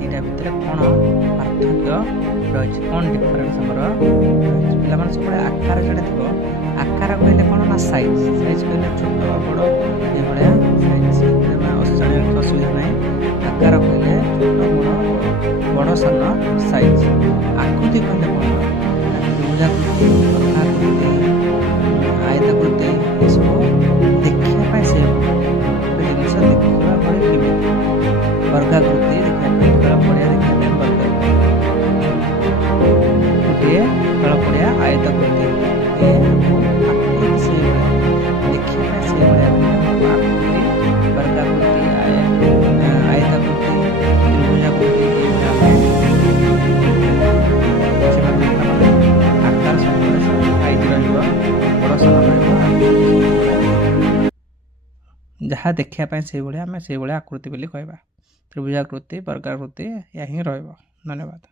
ଦୁଇଟା ଭିତରେ କ'ଣ ପାର୍ଥକ୍ୟ ରହିଛି, କ'ଣ ଡିଫରେନ୍ସ ଆମର ରହିଛି। ପିଲାମାନେ ସବୁବେଳେ ଆକାର ଯେଉଁଟା ଥିବ, ଆକାର କହିଲେ କ'ଣ ନା ସାଇଜ୍, ସାଇଜ୍ କହିଲେ ଛୋଟ ବଡ଼ ଏଭଳିଆ ସାଇଜ୍, ଜାଣିବାକୁ ଅସୁବିଧା ନାହିଁ। ଆକାର କହିଲେ ଛୋଟ ବଡ଼ ସାନ ସାଇଜ୍। ଆକୃତି କହିଲେ କ'ଣ, ତ୍ରିଭୁଜାକୃତି, ବର୍ଗାକୃତି, ଆୟତାକୃତି, ଏସବୁ ଦେଖିବା ପାଇଁ ସେ ଗୋଟେ ଜିନିଷ ଦେଖିବା ପରେ କେମିତି, ବର୍ଗାକୃତି ଦେଖିବା ପାଇଁ ଖେଳ ପଡ଼ିଆ, ଦେଖିବା ପାଇଁ ବର୍ଗାକୃତି, ଗୋଟିଏ ଖେଳ ପଡ଼ିଆ ଆୟତାକୃତି, ଆକୃତି ସେଇଭଳିଆ ଦେଖିବା ପାଇଁ ସେଇଭଳିଆ ଆକୃତି, ବର୍ଗାକୃତି, ଆୟତାକୃତି, ତ୍ରିଭୁଜାକୃତି ଆକାର ସବୁବେଳେ ସାଇଜ୍ ରହିବ, ବଡ଼ ସାନ ରହିବ। ଯାହା ଦେଖିବା ପାଇଁ ସେଇଭଳିଆ ଆମେ ସେଇଭଳିଆ ଆକୃତି ବୋଲି କହିବା। ତ୍ରିଭୁଜାକୃତି, ବର୍ଗାକୃତି ଏହା ହିଁ ରହିବ। ଧନ୍ୟବାଦ।